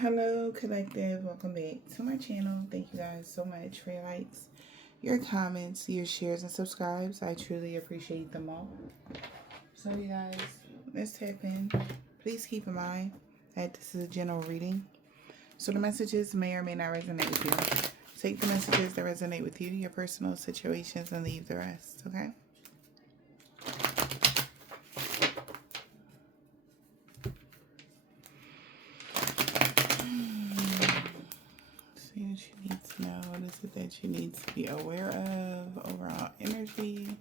Hello, collective. Welcome back to my channel. Thank you guys so much for your likes, your comments, your shares, and subscribes. I truly appreciate them all. So, you guys, let's tap in. Please keep in mind that this is a general reading, so the messages may or may not resonate with you. Take the messages that resonate with you, your personal situations, and leave the rest, okay? See what you need to know. What is it that you need to be aware of? Overall energy.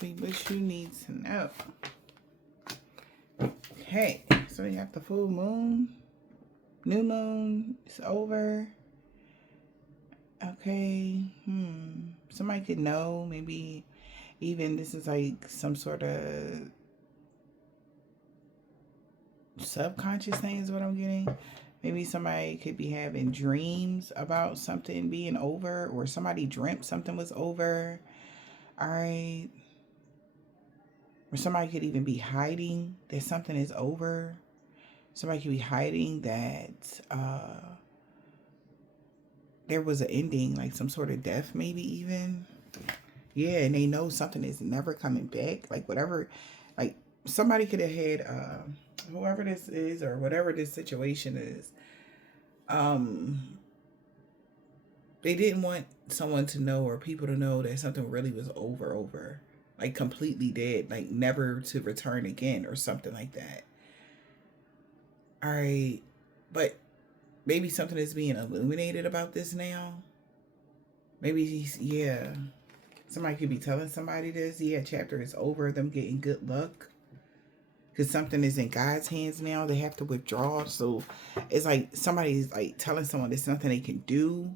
What you need to know. Okay, so we got the full moon. New moon is over. Okay. Somebody could know. Maybe even this is like some sort of subconscious thing is what I'm getting. Maybe somebody could be having dreams about something being over, or somebody dreamt something was over. All right. Or somebody could even be hiding that something is over. Somebody could be hiding that there was an ending, like some sort of death, maybe even. Yeah, and they know something is never coming back. Like whatever, like somebody could have had whoever this is or whatever this situation is. They didn't want someone to know or people to know that something really was over. Like completely dead, like never to return again or something like that. All right, but maybe something is being illuminated about this now. Maybe yeah. Somebody could be telling somebody this. Yeah, chapter is over. Them getting good luck. Because something is in God's hands now. They have to withdraw. So it's like somebody's like telling someone there's nothing they can do.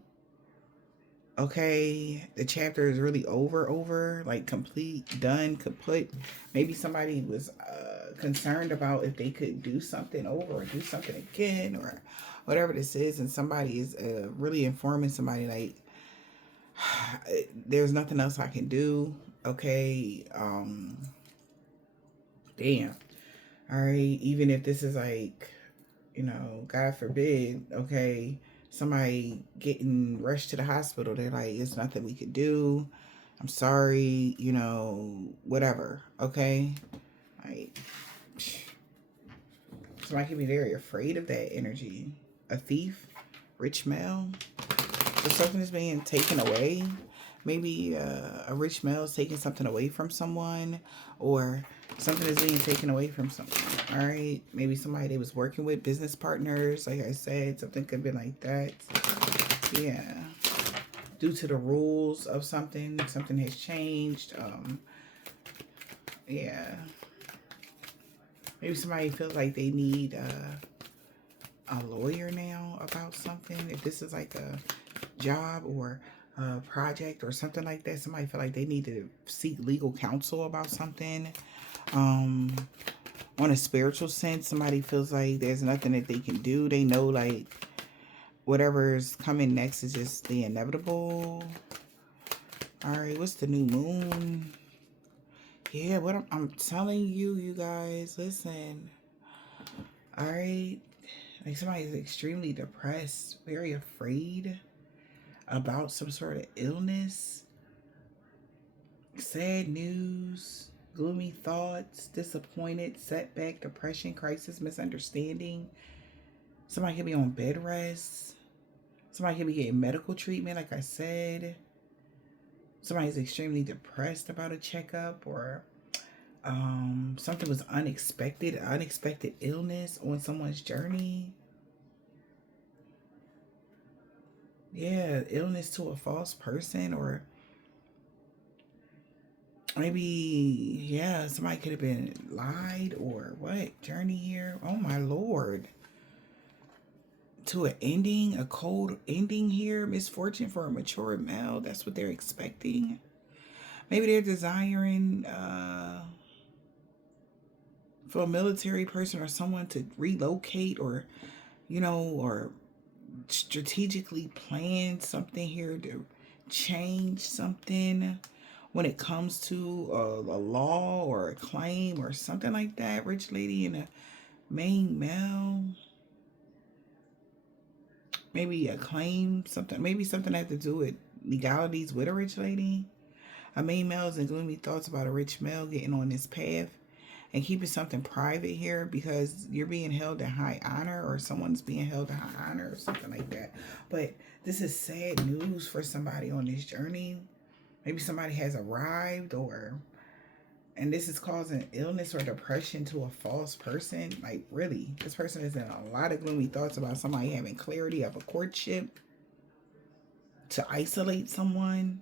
Okay. The chapter is really over. Like complete, done, kaput. Maybe somebody was concerned about if they could do something over or do something again or whatever this is. And somebody is really informing somebody like, there's nothing else I can do. Okay. Damn. All right. Even if this is like, God forbid, okay, somebody getting rushed to the hospital, they're like, it's nothing we could do. I'm sorry, whatever. Okay. Like, somebody can be very afraid of that energy. A thief, rich male. So something is being taken away. Maybe a rich male is taking something away from someone, or something is being taken away from someone. All right. Maybe somebody they was working with, business partners. Like I said, something could be like that. Yeah. Due to the rules of something has changed. Yeah. Maybe somebody feels like they need a lawyer now about something. If this is like a job or a project or something like that, somebody feel like they need to seek legal counsel about something. On a spiritual sense, somebody feels like there's nothing that they can do. They know like whatever's coming next is just the inevitable. All right, what's the new moon? Yeah, what I'm telling you, you guys, listen. All right, like somebody's extremely depressed, very afraid about some sort of illness, sad news, gloomy thoughts, disappointed, setback, depression, crisis, misunderstanding. Somebody could be on bed rest. Somebody could be getting medical treatment, like I said. Somebody's extremely depressed about a checkup, or something was unexpected illness on someone's journey. Yeah, illness to a false person, or maybe, yeah, somebody could have been lied or what? Journey here. Oh my Lord. To an ending, a cold ending here. Misfortune for a mature male. That's what they're expecting. Maybe they're desiring for a military person or someone to relocate, or, or strategically plan something here to change something when it comes to a law or a claim or something like that. Rich lady and a main male. Maybe a claim, something, maybe something that has to do with legalities with a rich lady. A main male and gloomy thoughts about a rich male getting on this path, and keeping something private here because you're being held in high honor, or someone's being held in high honor or something like that. But this is sad news for somebody on this journey. Maybe somebody has arrived, and this is causing illness or depression to a false person. Like, really, this person is in a lot of gloomy thoughts about somebody having clarity of a courtship to isolate someone.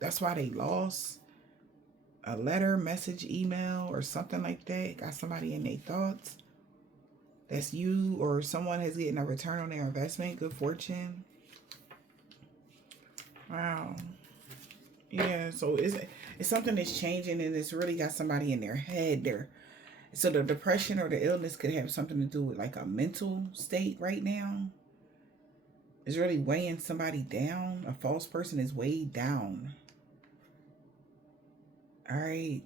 That's why they lost a letter, message, email, or something like that. Got somebody in their thoughts. That's you, or someone has getting a return on their investment. Good fortune. Wow. Yeah, so it's something that's changing, and it's really got somebody in their head there. So the depression or the illness could have something to do with like a mental state right now. It's really weighing somebody down. A false person is weighed down. All right.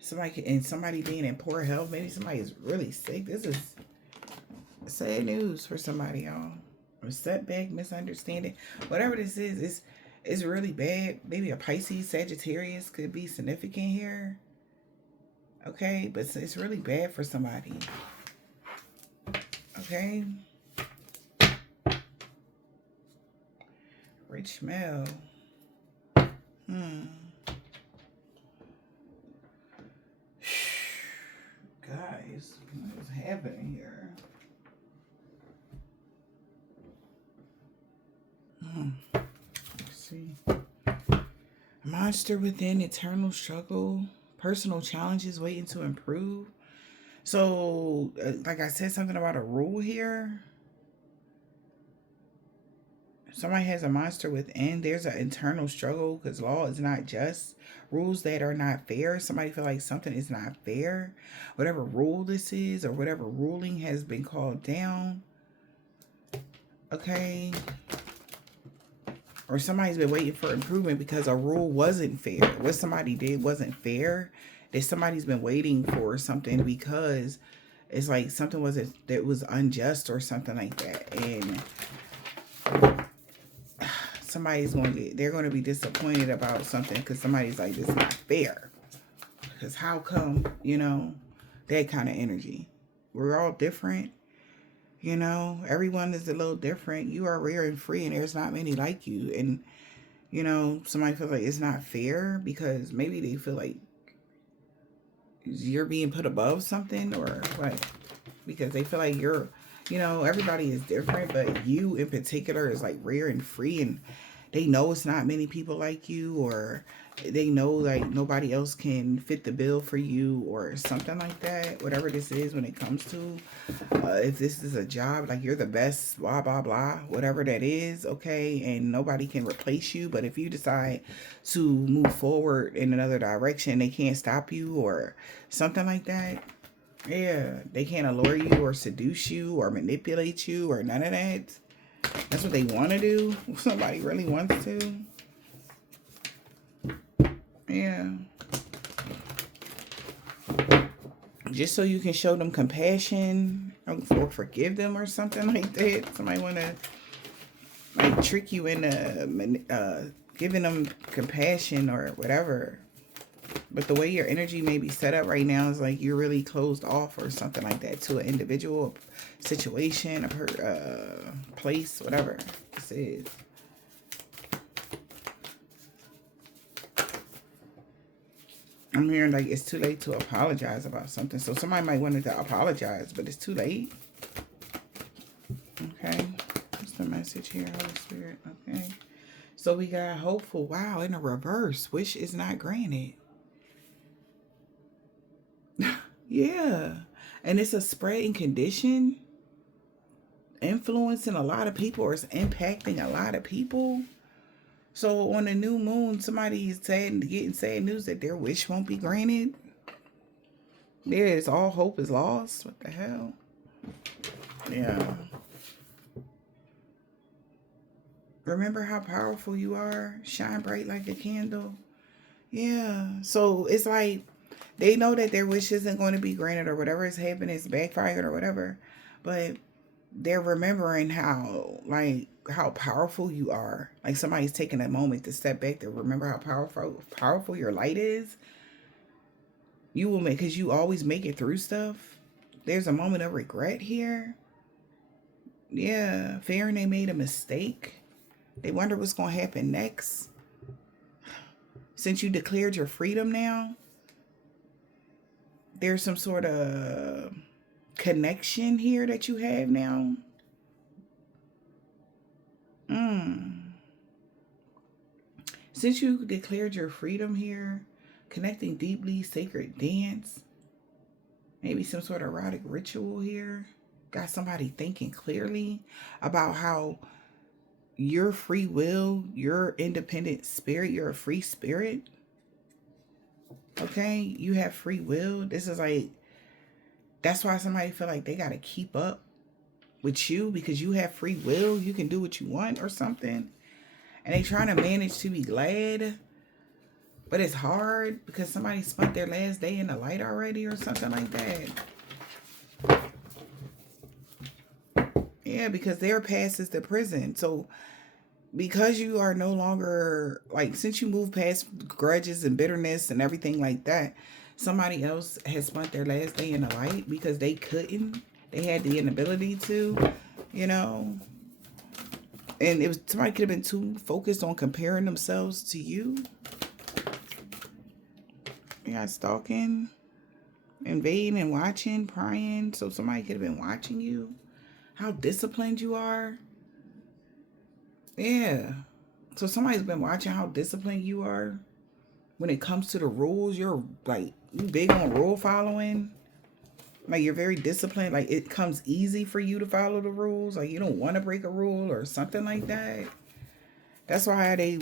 Somebody being in poor health. Maybe somebody is really sick. This is sad news for somebody, y'all. A setback, misunderstanding, whatever this is, it's really bad. Maybe a Pisces, Sagittarius could be significant here. Okay, but it's really bad for somebody. Okay. Rich male. Guys, what is happening here? Let's see. Monster within, eternal struggle, personal challenges waiting to improve. So, like I said, something about a rule here. Somebody has a monster within. There's an internal struggle because law is not just. Rules that are not fair. Somebody feel like something is not fair. Whatever rule this is, or whatever ruling has been called down. Okay. Or somebody's been waiting for improvement because a rule wasn't fair. What somebody did wasn't fair. That somebody's been waiting for something because it's like something that was unjust or something like that. And they're going to be disappointed about something because somebody's like, this is not fair. Because how come, that kind of energy. We're all different. Everyone is a little different. You are rare and free, and there's not many like you. And, somebody feels like it's not fair because maybe they feel like you're being put above something, or what? Because they feel like everybody is different, but you in particular is like rare and free, and they know it's not many people like you, or they know like nobody else can fit the bill for you, or something like that. Whatever this is, when it comes to if this is a job, like you're the best, blah blah blah, whatever that is, okay, and nobody can replace you. But if you decide to move forward in another direction, they can't stop you or something like that. Yeah, they can't allure you or seduce you or manipulate you or none of that. That's what they want to do. Somebody really wants to. Yeah. Just so you can show them compassion or forgive them or something like that. Somebody want to like trick you into giving them compassion or whatever. But the way your energy may be set up right now is like you're really closed off or something like that to an individual, situation, a place, whatever this is. I'm hearing like it's too late to apologize about something. So somebody might want to apologize, but it's too late. Okay. What's the message here, Holy Spirit? Okay. So we got hopeful. Wow, in a reverse. Wish is not granted. Yeah. And it's a spreading condition. Influencing a lot of people, or it's impacting a lot of people. So on the new moon, somebody is getting sad news that their wish won't be granted. There's all hope is lost. What the hell? Yeah. Remember how powerful you are. Shine bright like a candle. Yeah. So it's like They know that their wish isn't going to be granted or whatever is happening is backfired or whatever. But they're remembering how powerful you are. Like somebody's taking a moment to step back to remember how powerful your light is. You will make, because you always make it through stuff. There's a moment of regret here. Yeah, fearing they made a mistake. They wonder what's going to happen next. Since you declared your freedom now, there's some sort of connection here that you have now. Since you declared your freedom here, connecting deeply, sacred dance, maybe some sort of erotic ritual here. Got somebody thinking clearly about how your free will, your independent spirit, you're a free spirit. Okay, you have free will. This is like, that's why somebody feel like they got to keep up with you because you have free will. You can do what you want or something. And they trying to manage to be glad. But it's hard because somebody spent their last day in the light already or something like that. Yeah, because their past is the prison. So because you are no longer, like, since you moved past grudges and bitterness and everything like that, somebody else has spent their last day in the light because they couldn't. They had the inability to, you know. And it was, somebody could have been too focused on comparing themselves to you. You got stalking, invading and watching, prying. So somebody could have been watching you. How disciplined you are. Yeah. So somebody's been watching how disciplined you are. When it comes to the rules, you're like, you big on rule following. Like you're very disciplined. Like it comes easy for you to follow the rules. Like you don't want to break a rule or something like that. That's why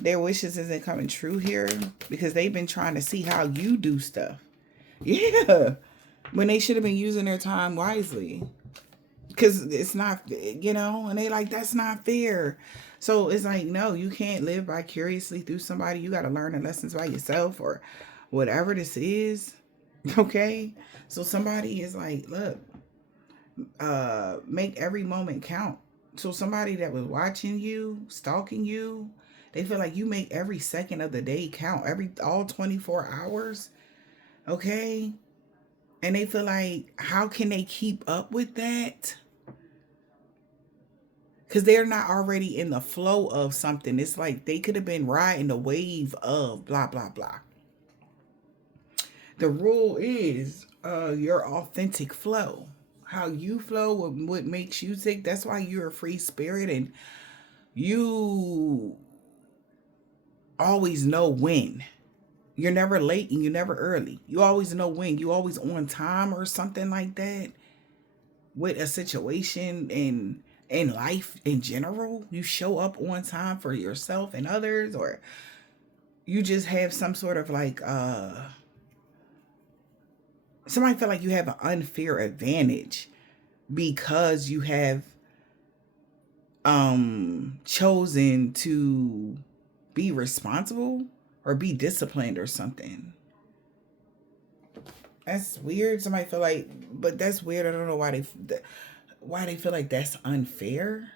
their wishes isn't coming true here. Because they've been trying to see how you do stuff. Yeah. When they should have been using their time wisely. Because it's not, and they like, that's not fair. So it's like, no, you can't live vicariously through somebody. You got to learn the lessons by yourself or whatever this is. Okay? So somebody is like, look, make every moment count. So somebody that was watching you, stalking you, they feel like you make every second of the day count, all 24 hours. Okay? And they feel like, how can they keep up with that? Because they're not already in the flow of something. It's like they could have been riding the wave of blah, blah, blah. The rule is your authentic flow. How you flow, what makes you tick. That's why you're a free spirit and you always know when. You're never late and you're never early. You always know when. You always on time or something like that with a situation and in life in general. You show up on time for yourself and others, or you just have some sort of like somebody feel like you have an unfair advantage because you have chosen to be responsible or be disciplined or something. That's weird. Somebody feel like, but that's weird. I don't know why they feel like that's unfair.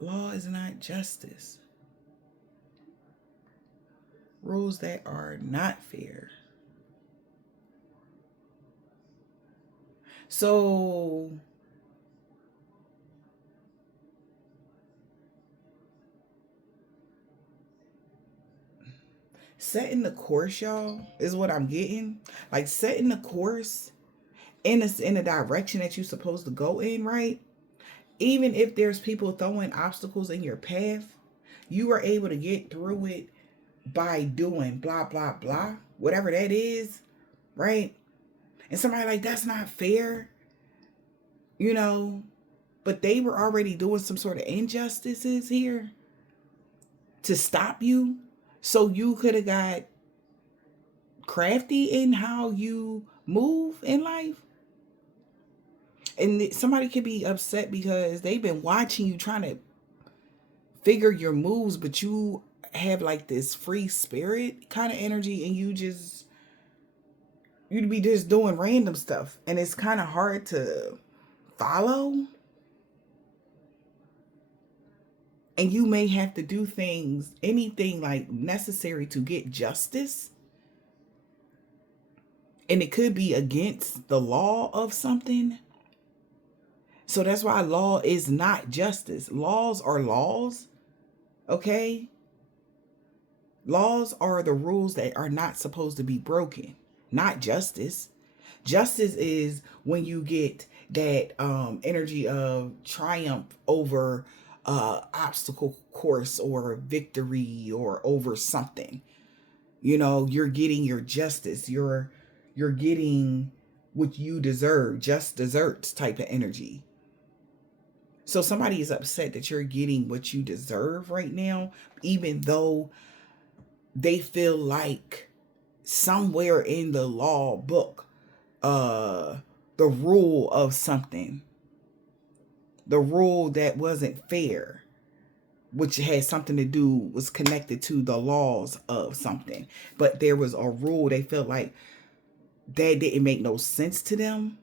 Law is not justice. Rules that are not fair. So setting the course, y'all, is what I'm getting. Like setting the course in a direction that you're supposed to go in, right? Even if there's people throwing obstacles in your path, you are able to get through it by doing blah, blah, blah, whatever that is, right? And somebody like, that's not fair, but they were already doing some sort of injustices here to stop you. So you could have got crafty in how you move in life. And somebody could be upset because they've been watching you trying to figure your moves, but you have like this free spirit kind of energy, and you'd be just doing random stuff, and it's kind of hard to follow. And you may have to do things, anything like necessary to get justice. And it could be against the law of something. So that's why law is not justice. Laws are laws. Okay? Laws are the rules that are not supposed to be broken, not justice. Justice is when you get that energy of triumph over obstacle course or victory or over something. You know, you're getting your justice. You're getting what you deserve, just desserts type of energy. So somebody is upset that you're getting what you deserve right now, even though they feel like somewhere in the law book, the rule of something, the rule that wasn't fair, which had something to do, was connected to the laws of something. But there was a rule they felt like that didn't make no sense to them.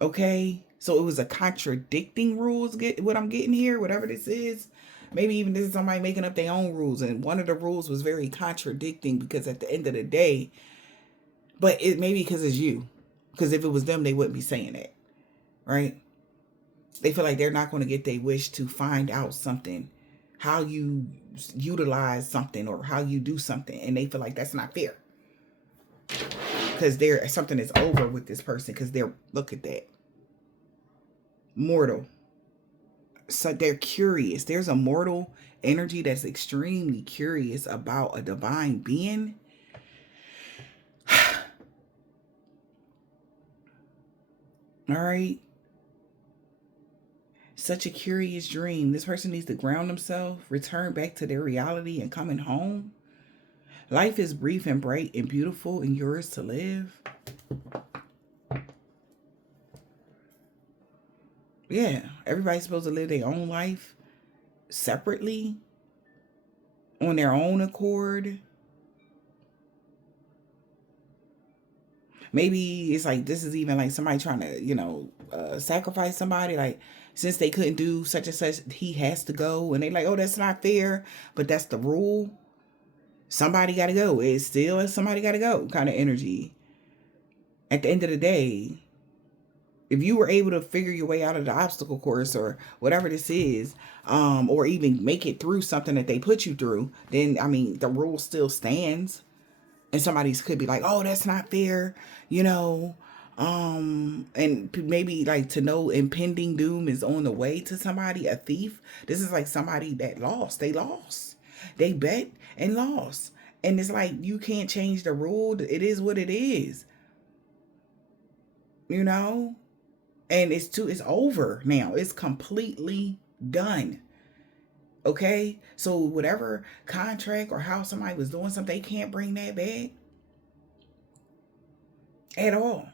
Okay? So it was a contradicting rules, get what I'm getting here, whatever this is. Maybe even this is somebody making up their own rules, and one of the rules was very contradicting, because at the end of the day, but it maybe because it's you. Because if it was them, they wouldn't be saying that. Right? They feel like they're not going to get their wish to find out something, how you utilize something or how you do something. And they feel like that's not fair. Because something is over with this person, because look at that. Mortal. So they're curious. There's a mortal energy that's extremely curious about a divine being. All right. Such a curious dream. This person needs to ground themselves, return back to their reality and coming home. Life is brief and bright and beautiful, and yours to live. Yeah, everybody's supposed to live their own life separately, on their own accord. Maybe it's like this is even like somebody trying to, sacrifice somebody. Like, since they couldn't do such and such, he has to go. And they like, oh, that's not fair. But that's the rule. Somebody got to go. It's still somebody got to go kind of energy. At the end of the day, if you were able to figure your way out of the obstacle course or whatever this is, or even make it through something that they put you through, then, I mean, the rule still stands. And somebody could be like, oh, that's not fair, and maybe like to know impending doom is on the way to somebody, a thief. This is like somebody that lost. They lost. They bet and lost. And it's like, you can't change the rule. It is what it is. And it's over now. It's completely done. Okay? So whatever contract or how somebody was doing something, they can't bring that back at all.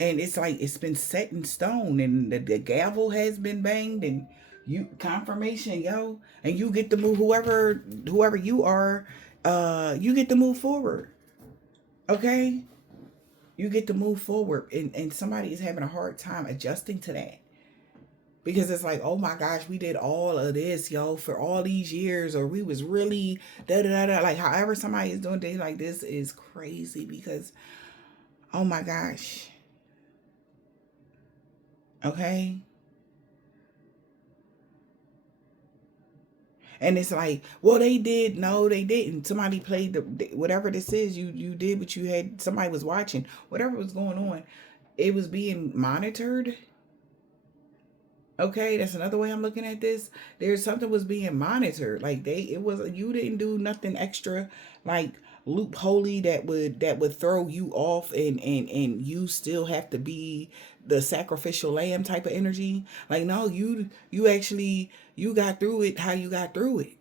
And it's like it's been set in stone, and the gavel has been banged, and you confirmation, and you get to move, whoever you are, you get to move forward. Okay? You get to move forward, and somebody is having a hard time adjusting to that. Because it's like, oh my gosh, we did all of this, for all these years, or we was really da-da-da-da. Like, however somebody is doing things like this is crazy, because, oh my gosh. Okay? And it's like, well, they did. No, they didn't. Somebody played whatever this is. You did what you had. Somebody was watching. Whatever was going on, it was being monitored. Okay, that's another way I'm looking at this. There's something was being monitored. Like you didn't do nothing extra, like loopholey that would throw you off, and you still have to be the sacrificial lamb type of energy. Like, no, you actually, you got through it how you got through it,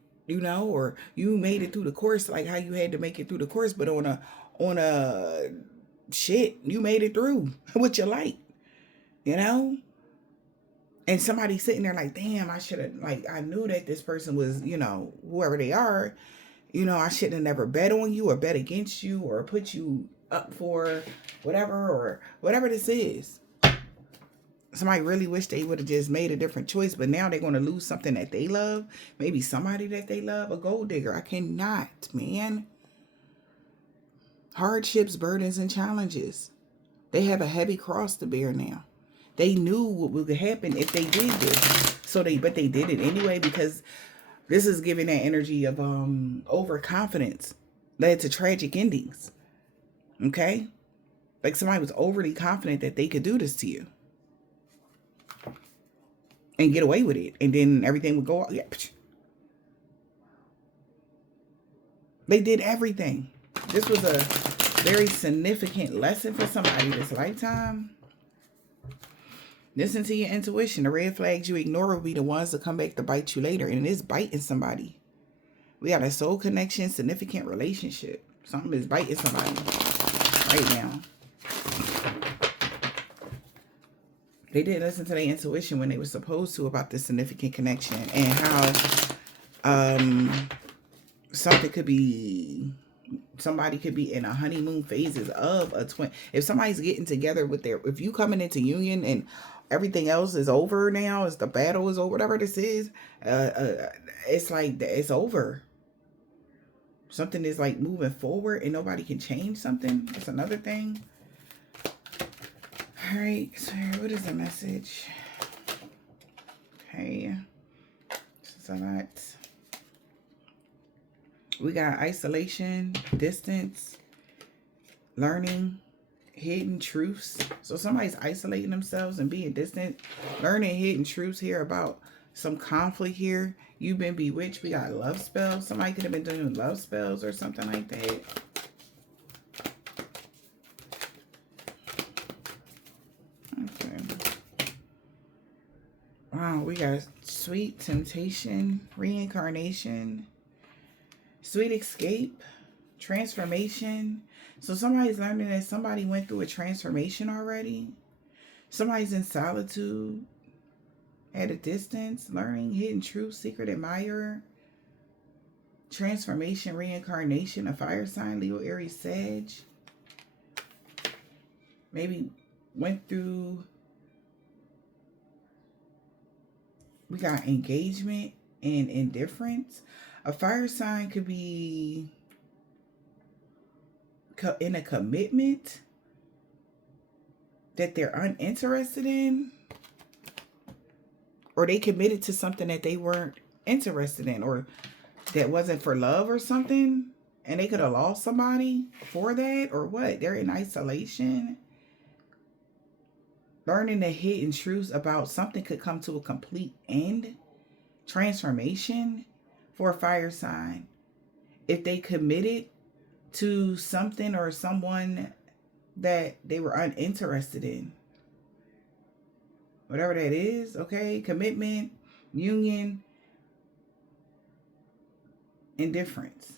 or you made it through the course like how you had to make it through the course, but on a shit, you made it through with your light, And somebody sitting there like, damn, I should have, like, I knew that this person was, you know, whoever they are, you know, I should have never bet on you or bet against you or put you up for whatever or whatever this is. Somebody really wish they would have just made a different choice, but now they're going to lose something that they love. Maybe somebody that they love, a gold digger. I cannot, man. Hardships, burdens, and challenges. They have a heavy cross to bear now. They knew what would happen if they did this. But they did it anyway, because this is giving that energy of overconfidence led to tragic endings. Okay? Like somebody was overly confident that they could do this to you and get away with it, and then everything would go. Yeah. They did everything. This was a very significant lesson for somebody this lifetime. Listen to your intuition. The red flags you ignore will be the ones that come back to bite you later. And it is biting somebody. We got a soul connection, significant relationship. Something is biting somebody right now. They didn't listen to their intuition when they were supposed to about this significant connection and how somebody could be in a honeymoon phases of a twin. If somebody's getting together with if you coming into union and everything else is over now, as the battle is over, whatever this is, it's like it's over. Something is like moving forward and nobody can change something. That's another thing. All right, so what is the message? Okay, so that's, we got isolation, distance, learning, hidden truths. So somebody's isolating themselves and being distant, learning hidden truths here about some conflict here. You've been bewitched. We got love spells. Somebody could have been doing love spells or something like that. Wow, we got sweet temptation, reincarnation, sweet escape, transformation. So somebody's learning that somebody went through a transformation already. Somebody's in solitude, at a distance, learning, hidden truth, secret admirer, transformation, reincarnation, a fire sign, Leo, Aries, Sag. Maybe went through. We got engagement and indifference. A fire sign could be in a commitment that they're uninterested in, or they committed to something that they weren't interested in, or that wasn't for love or something, and they could have lost somebody for that, or what? They're in isolation. Learning the hidden truths about something could come to a complete end. Transformation for a fire sign. If they committed to something or someone that they were uninterested in. Whatever that is, okay? Commitment, union, indifference.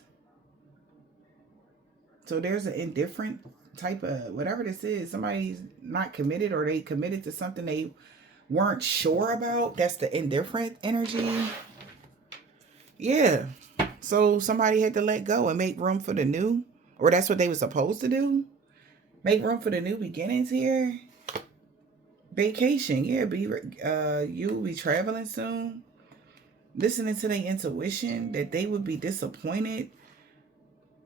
So there's an indifferent type of, whatever this is, somebody's not committed, or they committed to something they weren't sure about. That's the indifferent energy. Yeah. So somebody had to let go and make room for the new, or that's what they were supposed to do. Make room for the new beginnings here. Vacation. Yeah, you'll be traveling soon. Listening to their intuition that they would be disappointed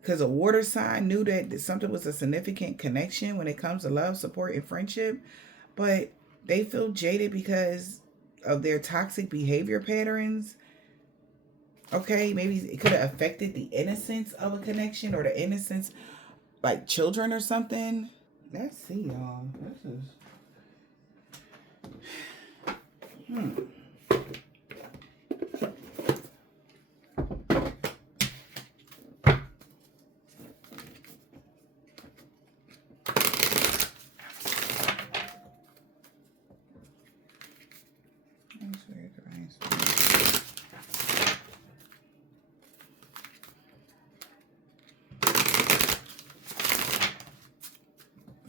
because a water sign knew that something was a significant connection when it comes to love, support, and friendship. But they feel jaded because of their toxic behavior patterns. Okay, maybe it could have affected the innocence of a connection, or the innocence, like children or something. Let's see, y'all. This is...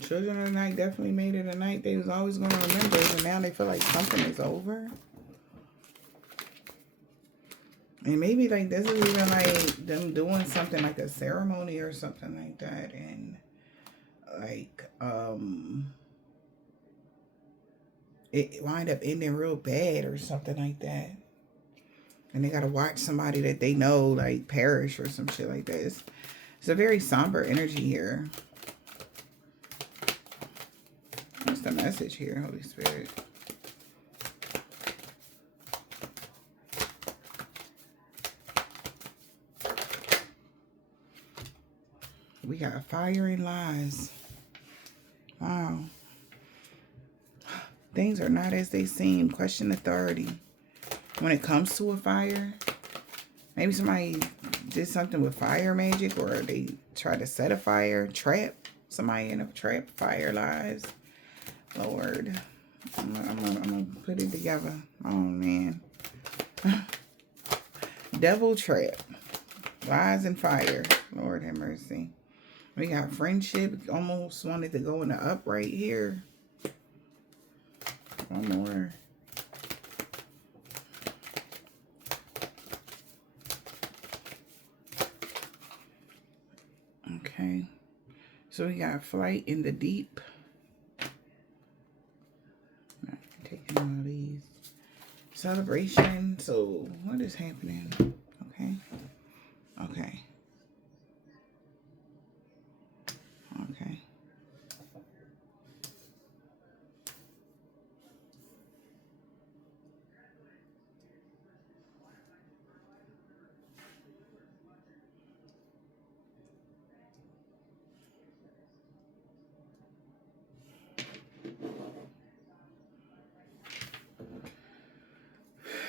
Children of the night definitely made it a night they was always going to remember, and now they feel like something is over. And maybe like this is even like them doing something like a ceremony or something like that, and like it wind up ending real bad or something like that. And they gotta watch somebody that they know like perish or some shit like that. It's a very somber energy here. What's the message here, Holy Spirit? We got fire and lies. Wow. Things are not as they seem. Question authority. When it comes to a fire, maybe somebody did something with fire magic, or they tried to set a fire, trap somebody in a trap, fire lies. Lord, I'm gonna put it together. Oh, man. Devil trap. Lies and fire. Lord have mercy. We got friendship. Almost wanted to go in the upright here. One more. Okay. So we got flight in the deep. Taking all these. Celebration. So what is happening? Okay. Okay. Okay.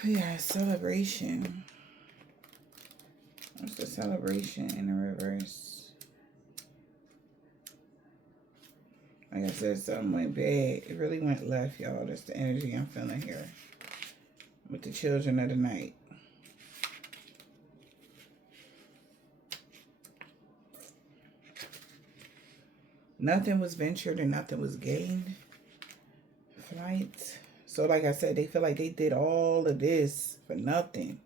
Yeah, celebration. What's the celebration in the reverse? Like I said, something went bad. It really went left, y'all. That's the energy I'm feeling here with the children of the night. Nothing was ventured and nothing was gained. Flight. So like I said, they feel like they did all of this for nothing.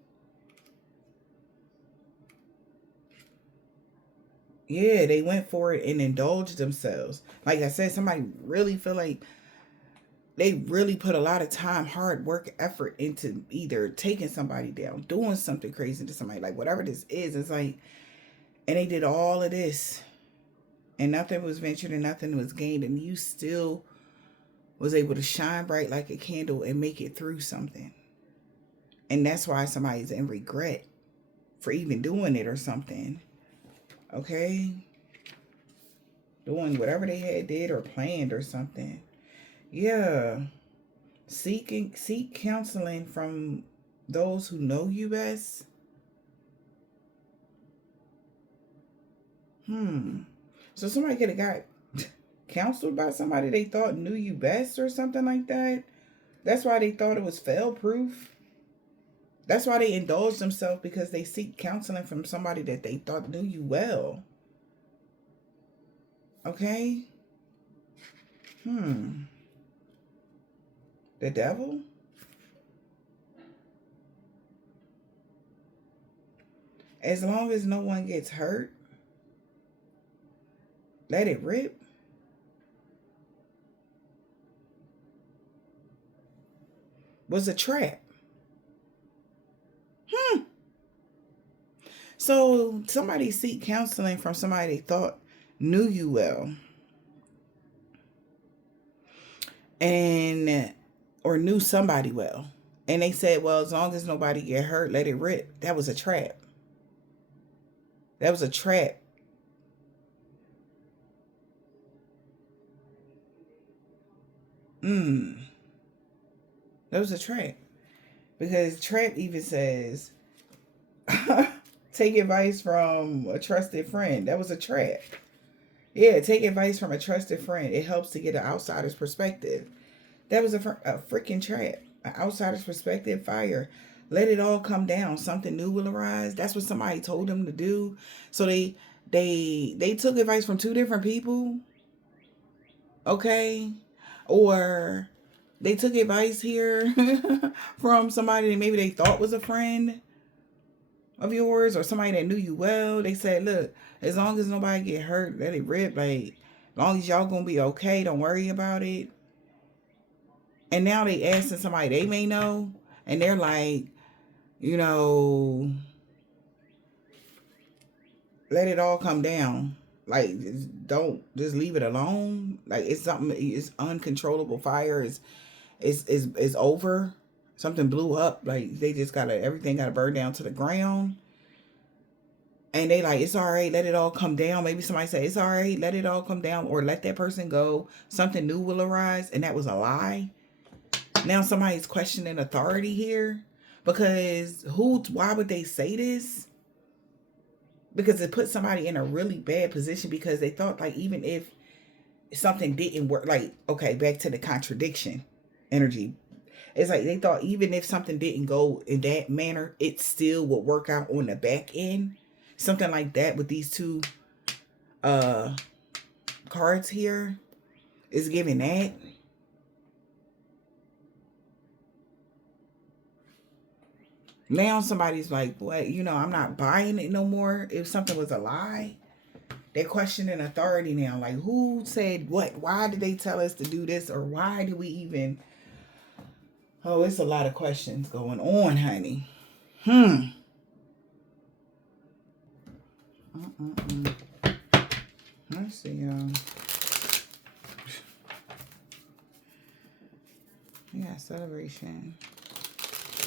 Yeah, they went for it and indulged themselves. Like I said, somebody really feel like they really put a lot of time, hard work, effort into either taking somebody down, doing something crazy to somebody, like whatever this is. It's like, and they did all of this and nothing was ventured and nothing was gained, and you still was able to shine bright like a candle and make it through something. And that's why somebody's in regret for even doing it or something. Okay? Doing whatever they had did or planned or something. Yeah. Seek counseling from those who know you best. So somebody could have got counseled by somebody they thought knew you best or something like that. That's why they thought it was fail-proof. That's why they indulge themselves, because they seek counseling from somebody that they thought knew you well. Okay? The devil? As long as no one gets hurt, let it rip. Was a trap. So somebody seek counseling from somebody they thought knew you well. And or knew somebody well. And they said, well, as long as nobody get hurt, let it rip. That was a trap. That was a trap. That was a trap. Because trap even says, take advice from a trusted friend. That was a trap. Yeah, take advice from a trusted friend. It helps to get an outsider's perspective. That was a freaking trap. An outsider's perspective, fire. Let it all come down. Something new will arise. That's what somebody told them to do. So they took advice from two different people. Okay? Or they took advice here from somebody that maybe they thought was a friend of yours or somebody that knew you well. They said, look, as long as nobody get hurt, let it rip. Like, as long as y'all gonna be okay, don't worry about it. And now they asking somebody they may know, and they're like, you know, let it all come down. Like, don't just leave it alone. Like, it's something. It's uncontrollable fire. Is over. Something blew up. Like, they just everything gotta burn down to the ground. And they like, it's all right, let it all come down. Maybe somebody say, it's all right, let it all come down, or let that person go. Something new will arise, and that was a lie. Now somebody's questioning authority here, because why would they say this? Because it put somebody in a really bad position, because they thought, like, even if something didn't work, like, okay, back to the contradiction energy. It's like they thought even if something didn't go in that manner, it still would work out on the back end. Something like that with these two cards here is giving that. Now somebody's like, what, I'm not buying it no more. If something was a lie, they're questioning authority now. Like, who said what? Why did they tell us to do this? Or why did we even... Oh, it's a lot of questions going on, honey. Let's see, y'all. Yeah, celebration.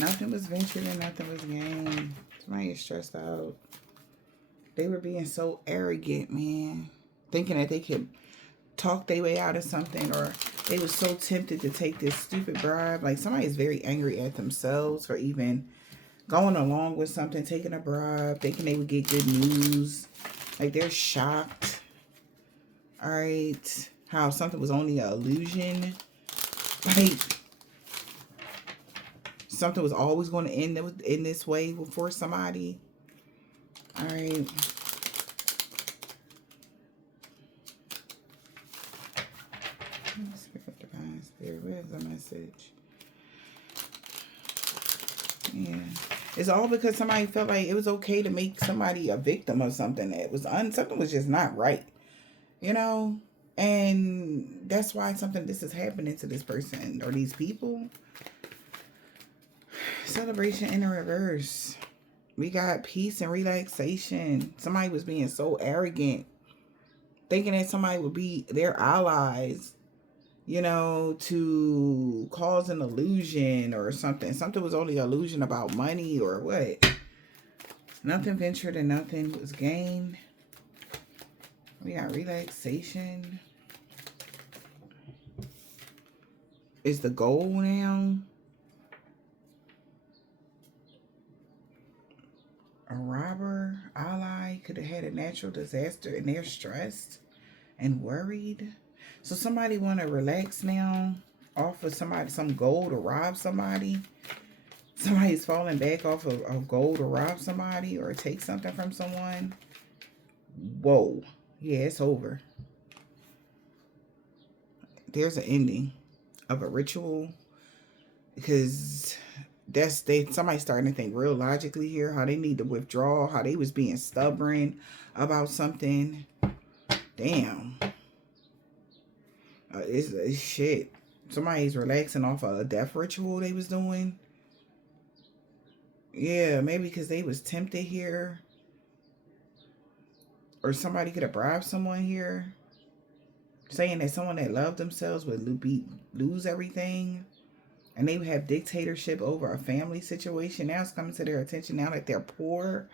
Nothing was ventured and nothing was gained. Somebody is stressed out. They were being so arrogant, man. Thinking that they could talk their way out of something, or they were so tempted to take this stupid bribe. Like, somebody is very angry at themselves for even going along with something, taking a bribe, thinking they would get good news. Like, they're shocked. All right. How something was only an illusion. Like, something was always going to end in this way for somebody. All right. Spirit, divine spirit, where's the message? Yeah. It's all because somebody felt like it was okay to make somebody a victim of something that was something was just not right. And that's why this is happening to this person or these people. Celebration in the reverse. We got peace and relaxation. Somebody was being so arrogant, thinking that somebody would be their allies, to cause an illusion or something. Something was only an illusion about money or what. Nothing ventured and nothing was gained. We got relaxation. Is the goal now. A robber, ally could have had a natural disaster and they're stressed and worried. So somebody want to relax now, offer somebody some gold to rob somebody. Somebody's falling back off of gold to rob somebody or take something from someone. Whoa. Yeah, it's over. There's an ending of a ritual, because somebody's starting to think real logically here, how they need to withdraw, how they was being stubborn about something. Damn. It's shit. Somebody's relaxing off of a death ritual they was doing. Yeah, maybe because they was tempted here. Or somebody could have bribed someone here, saying that someone that loved themselves would lose everything. And they would have dictatorship over a family situation. Now it's coming to their attention now that they're poor,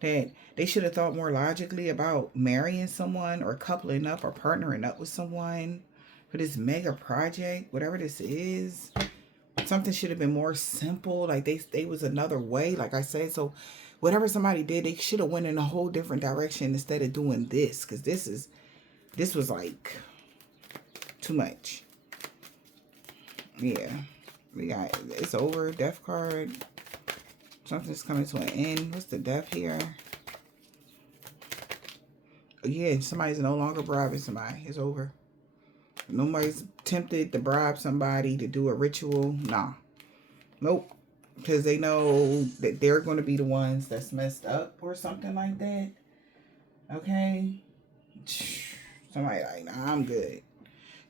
that they should have thought more logically about marrying someone or coupling up or partnering up with someone for this mega project, whatever this is. Something should have been more simple. Like they was another way, like I said. So whatever somebody did, they should have went in a whole different direction instead of doing this. Because this was like too much. Yeah. We got, it's over, death card. Something's coming to an end. What's the death here? Yeah, somebody's no longer bribing somebody. It's over. Nobody's tempted to bribe somebody to do a ritual. Nah. Nope. Because they know that they're going to be the ones that's messed up or something like that. Okay? Somebody like, nah, I'm good.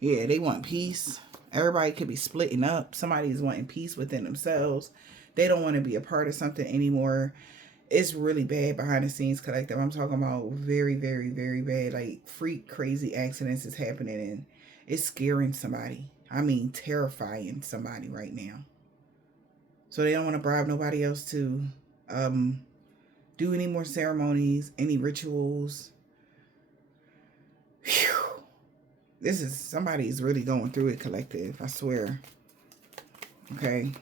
Yeah, they want peace. Everybody could be splitting up. Somebody's wanting peace within themselves. They don't want to be a part of something anymore. It's really bad behind the scenes, collective. I'm talking about very, very, very bad. Like, freak, crazy accidents is happening, and it's scaring somebody. I mean, terrifying somebody right now. So they don't want to bribe nobody else to do any more ceremonies, any rituals. Whew. This is, somebody's really going through it, collective. I swear. Okay.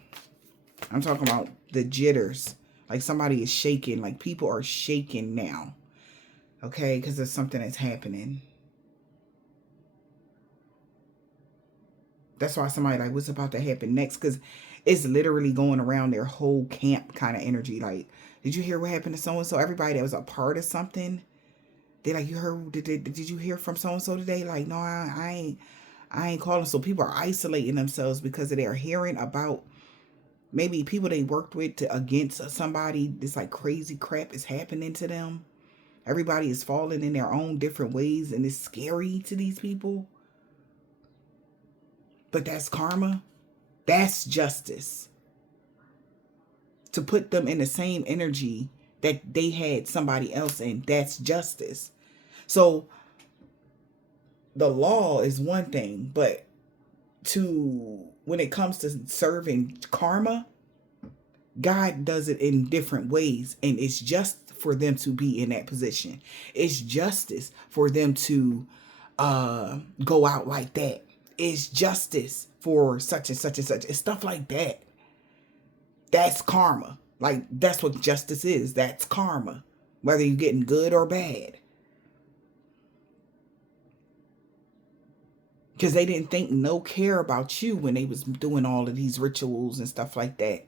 I'm talking about the jitters. Like somebody is shaking. Like people are shaking now. Okay. Because there's something that's happening. That's why somebody like, what's about to happen next? Because it's literally going around their whole camp kind of energy. Like, did you hear what happened to so-and-so? Everybody that was a part of something. They like, you heard, did you hear from so-and-so today? Like, no, I ain't calling. So people are isolating themselves because they're hearing about maybe people they worked with against somebody. This like crazy crap is happening to them. Everybody is falling in their own different ways, and it's scary to these people. But that's karma. That's justice. To put them in the same energy that they had somebody else in, that's justice. So the law is one thing, but when it comes to serving karma, God does it in different ways, and it's just for them to be in that position. It's justice for them to go out like that. It's justice for such and such and such. It's stuff like that. That's karma. Like, that's what justice is. That's karma. Whether you're getting good or bad. Because they didn't think no care about you when they was doing all of these rituals and stuff like that.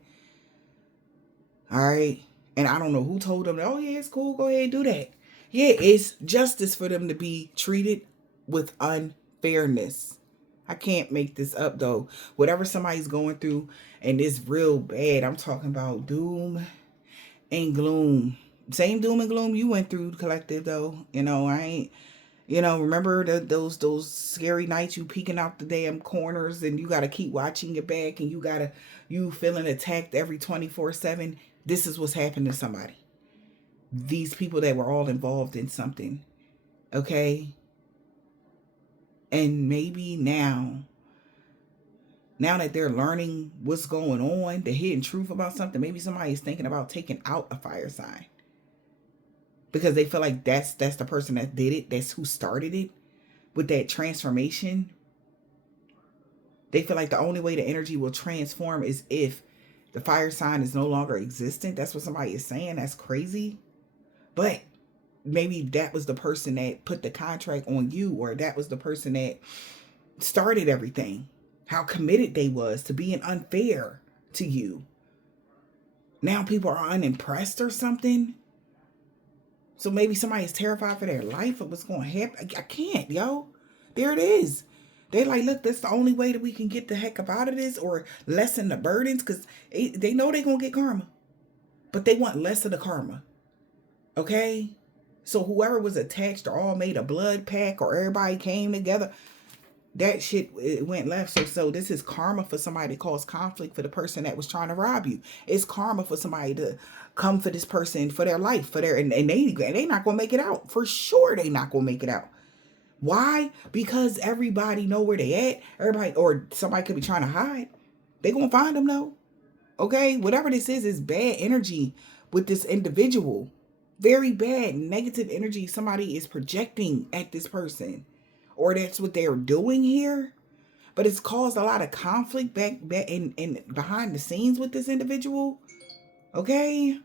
All right? And I don't know who told them, oh yeah, it's cool, go ahead and do that. Yeah, it's justice for them to be treated with unfairness. I can't make this up though. Whatever somebody's going through, and it's real bad. I'm talking about doom and gloom. Same doom and gloom you went through, collective though. You know, I ain't, remember those scary nights you peeking out the damn corners and you gotta keep watching your back and you feeling attacked every 24/7. This is what's happened to somebody. These people that were all involved in something. Okay? And maybe now that they're learning what's going on, the hidden truth about something, maybe somebody's thinking about taking out a fire sign. Because they feel like that's the person that did it. That's who started it. With that transformation. They feel like the only way the energy will transform is if the fire sign is no longer existent. That's what somebody is saying. That's crazy. But maybe that was the person that put the contract on you, or that was the person that started everything. How committed they was to being unfair to you. Now people are unimpressed or something. So maybe somebody's terrified for their life of what's going to happen. I can't, yo. There it is. They're like, look, that's the only way that we can get the heck up out of this or lessen the burdens, because they know they're going to get karma. But they want less of the karma. Okay? So whoever was attached or all made a blood pact or everybody came together, that shit, it went left. So this is karma for somebody to cause conflict for the person that was trying to rob you. It's karma for somebody to come for this person for their life, for their, and they not going to make it out. For sure they not going to make it out. Why? Because everybody know where they at. Everybody, or somebody could be trying to hide. They gonna find them though. Okay? Whatever this is bad energy with this individual. Very bad, negative energy somebody is projecting at this person. Or that's what they're doing here. But it's caused a lot of conflict back in behind the scenes with this individual. Okay?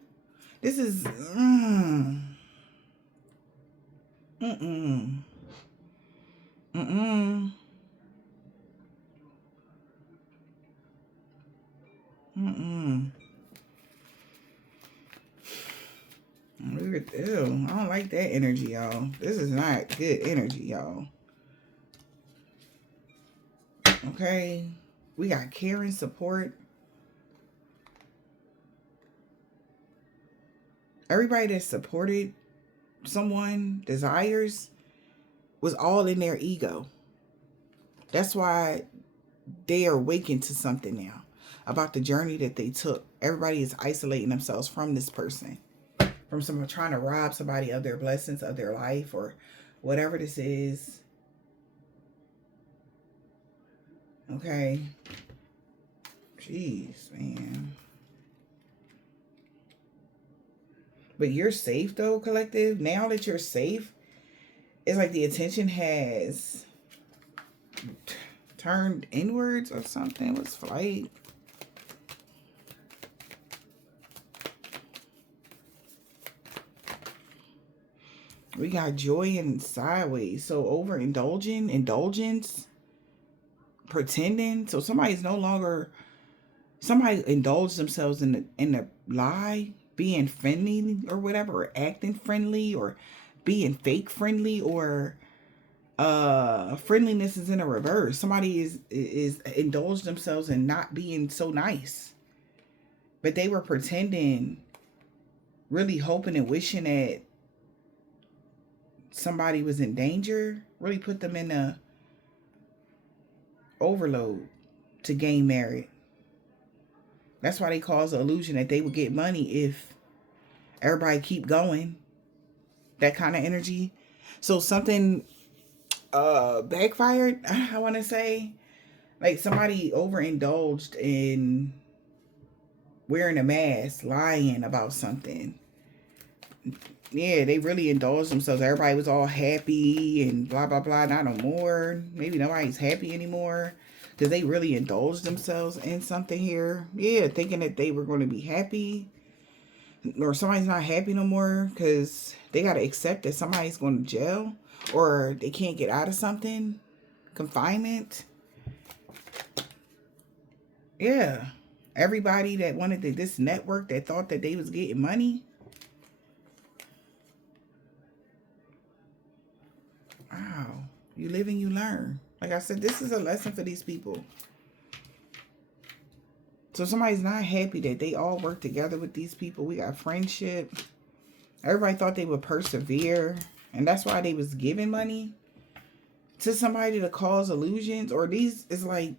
This is... Mm-mm. Mm-mm. Mm-mm. Ew, I don't like that energy, y'all. This is not good energy, y'all. Okay. We got care and support. Everybody that supported someone, desires, was all in their ego. That's why they are awakened to something now about the journey that they took. Everybody is isolating themselves from this person, from someone trying to rob somebody of their blessings, of their life, or whatever this is. Okay. Jeez, man. But you're safe though, collective. Now that you're safe, it's like the attention has turned inwards or something. What's flight? We got joy and sideways. So overindulging, indulgence, pretending. So somebody's no longer, somebody indulged themselves in the lie, being friendly or whatever, or acting friendly, or being fake friendly, or friendliness is in a reverse. Somebody is indulged themselves in not being so nice, but they were pretending, really hoping and wishing that somebody was in danger, really put them in a overload to gain merit. That's why they cause the illusion that they would get money if everybody keep going. That kind of energy. So something backfired, I want to say. Like somebody overindulged in wearing a mask, lying about something. Yeah, they really indulged themselves. Everybody was all happy and blah, blah, blah. Not no more. Maybe nobody's happy anymore because they really indulged themselves in something here. Yeah, thinking that they were going to be happy, or somebody's not happy no more because they got to accept that somebody's going to jail or they can't get out of something. Confinement. Yeah. Everybody that wanted this network that thought that they was getting money. Wow. You live and you learn. Like I said, this is a lesson for these people. So somebody's not happy that they all work together with these people. We got friendship. Everybody thought they would persevere. And that's why they was giving money to somebody to cause illusions. Or these is like,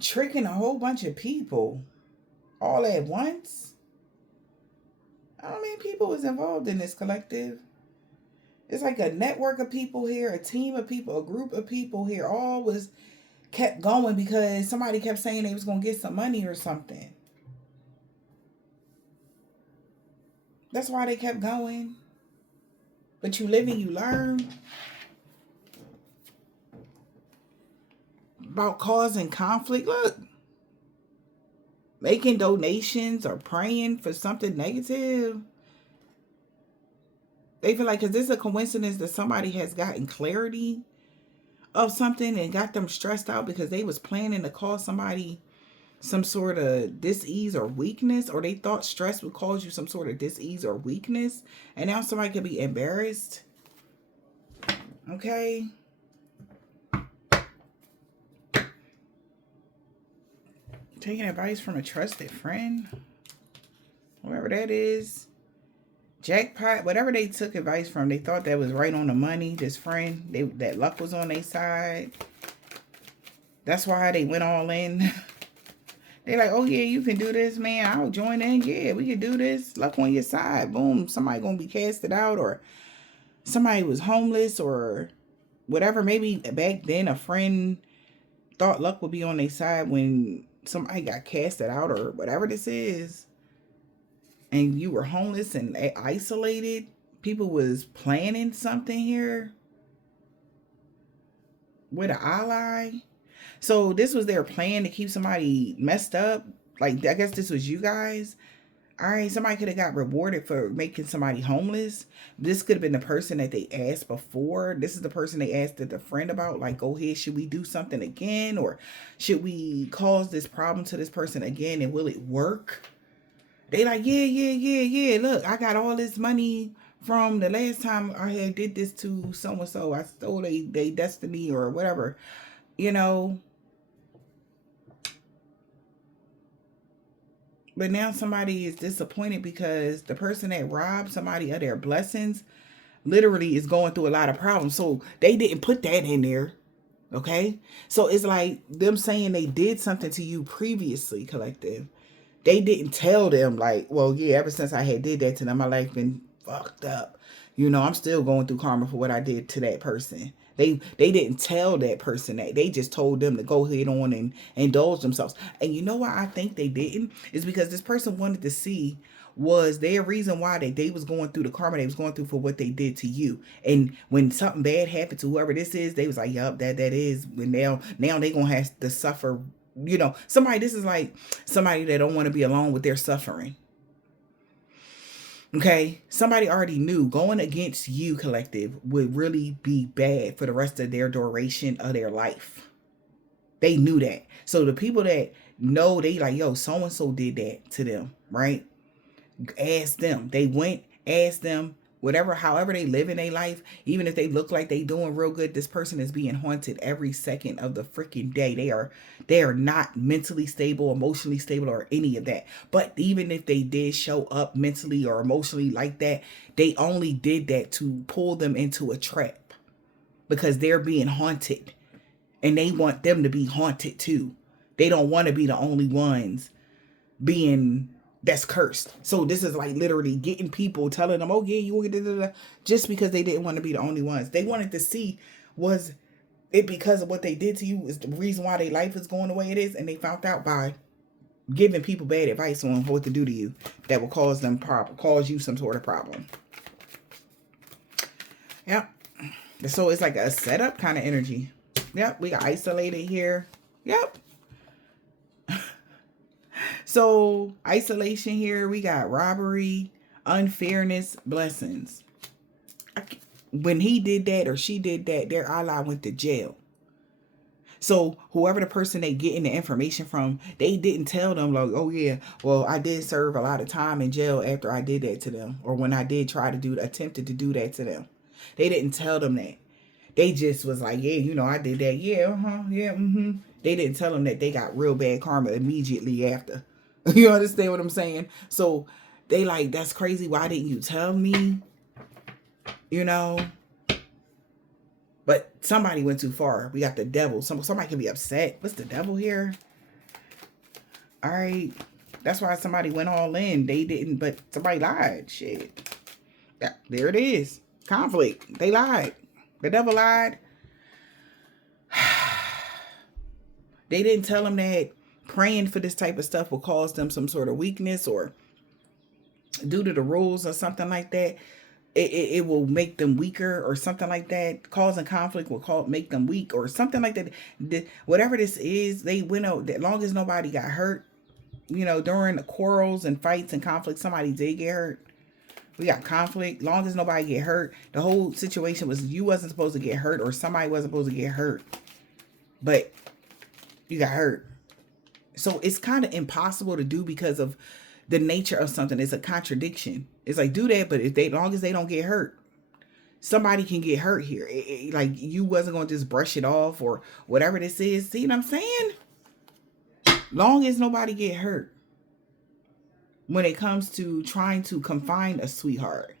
tricking a whole bunch of people all at once. How many people was involved in this collective? It's like a network of people here, a team of people, a group of people here. All was kept going because somebody kept saying they was going to get some money or something. That's why they kept going. But you live and you learn. About causing conflict. Look. Making donations or praying for something negative. They feel like, because this is a coincidence that somebody has gotten clarity of something and got them stressed out because they was planning to cause somebody some sort of dis-ease or weakness, or they thought stress would cause you some sort of dis-ease or weakness, and now somebody could be embarrassed. Okay. Taking advice from a trusted friend, whoever that is. Jackpot, whatever they took advice from, they thought that was right on the money. This friend, that luck was on their side. That's why they went all in. They're like, oh yeah, you can do this, man. I'll join in. Yeah, we can do this. Luck on your side. Boom. Somebody gonna be casted out, or somebody was homeless, or whatever. Maybe back then a friend thought luck would be on their side when somebody got casted out, or whatever this is. And you were homeless and isolated. People was planning something here with an ally. So this was their plan to keep somebody messed up. Like, I guess this was you guys. All right, somebody could have got rewarded for making somebody homeless. This could have been the person that they asked before. This is the person they asked the friend about. Like, go ahead, should we do something again? Or should we cause this problem to this person again? And will it work? They like, yeah. Look, I got all this money from the last time I had did this to so and so. I stole they destiny or whatever, you know. But now somebody is disappointed because the person that robbed somebody of their blessings literally is going through a lot of problems. So they didn't put that in there. Okay. So it's like them saying they did something to you previously, collective. They didn't tell them like, well, yeah, ever since I had did that to them, my life been fucked up. You know, I'm still going through karma for what I did to that person. They didn't tell that person that. They just told them to go ahead on and indulge themselves. And you know why I think they didn't? Is because this person wanted to see was there a reason why they was going through the karma they was going through for what they did to you. And when something bad happened to whoever this is, they was like, yup, that is. And now they gonna have to suffer. You know, this is like somebody that don't want to be alone with their suffering. Okay, somebody already knew going against you, collective, would really be bad for the rest of their duration of their life. They knew that. So the people that know, they like, yo, so and so did that to them, right? Ask them. They went, asked them, whatever, however they live in their life, even if they look like they doing real good, this person is being haunted every second of the freaking day. They are not mentally stable, emotionally stable, or any of that. But even if they did show up mentally or emotionally like that, they only did that to pull them into a trap because they're being haunted and they want them to be haunted too. They don't want to be the only ones being that's cursed. So this is like literally getting people, telling them, oh yeah, you will get da, just because they didn't want to be the only ones. They wanted to see, was it because of what they did to you is the reason why their life is going the way it is. And they found out by giving people bad advice on what to do to you that will cause you some sort of problem. Yep. So it's like a setup kind of energy. Yep. We got isolated here. Yep. So isolation here, we got robbery, unfairness, blessings. When he did that or she did that, their ally went to jail. So whoever the person they getting the information from, they didn't tell them like, oh yeah, well, I did serve a lot of time in jail after I did that to them, or when I did attempted to do that to them. They didn't tell them that. They just was like, yeah, you know, I did that. Yeah, yeah, They didn't tell them that they got real bad karma immediately after. You understand what I'm saying? So they like, that's crazy. Why didn't you tell me? You know? But somebody went too far. We got the devil. Somebody can be upset. What's the devil here? All right. That's why somebody went all in. They didn't, but somebody lied. Shit. Yeah, there it is. Conflict. They lied. The devil lied. They didn't tell them that praying for this type of stuff will cause them some sort of weakness, or due to the rules or something like that, it will make them weaker or something like that. Causing conflict will make them weak or something like that. Whatever this is, they went out, as long as nobody got hurt, you know, during the quarrels and fights and conflicts, somebody did get hurt. We got conflict. Long as nobody get hurt, the whole situation was you wasn't supposed to get hurt or somebody wasn't supposed to get hurt, but you got hurt. So it's kind of impossible to do because of the nature of something. It's a contradiction. It's like, do that, but if they, long as they don't get hurt, somebody can get hurt here. Like you wasn't going to just brush it off or whatever this is. See what I'm saying? Long as nobody get hurt. When it comes to trying to confine a sweetheart,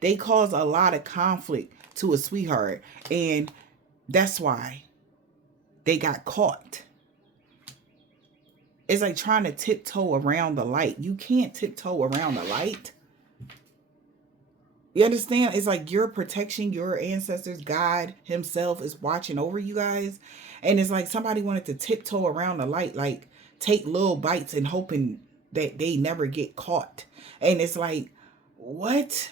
they cause a lot of conflict to a sweetheart. And that's why they got caught. It's like trying to tiptoe around the light. You can't tiptoe around the light. You understand? It's like your protection, your ancestors, God himself is watching over you guys. And it's like somebody wanted to tiptoe around the light, like take little bites and hoping that they never get caught. And it's like, what?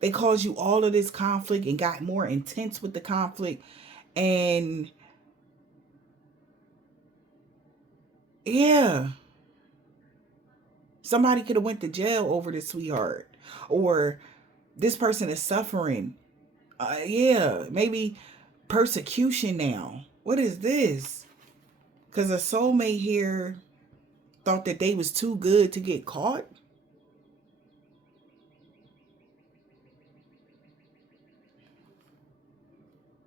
They caused you all of this conflict and got more intense with the conflict. And yeah, somebody could have went to jail over this sweetheart, or this person is suffering. Yeah, maybe persecution now. What is this? Because a soulmate here, thought that they was too good to get caught.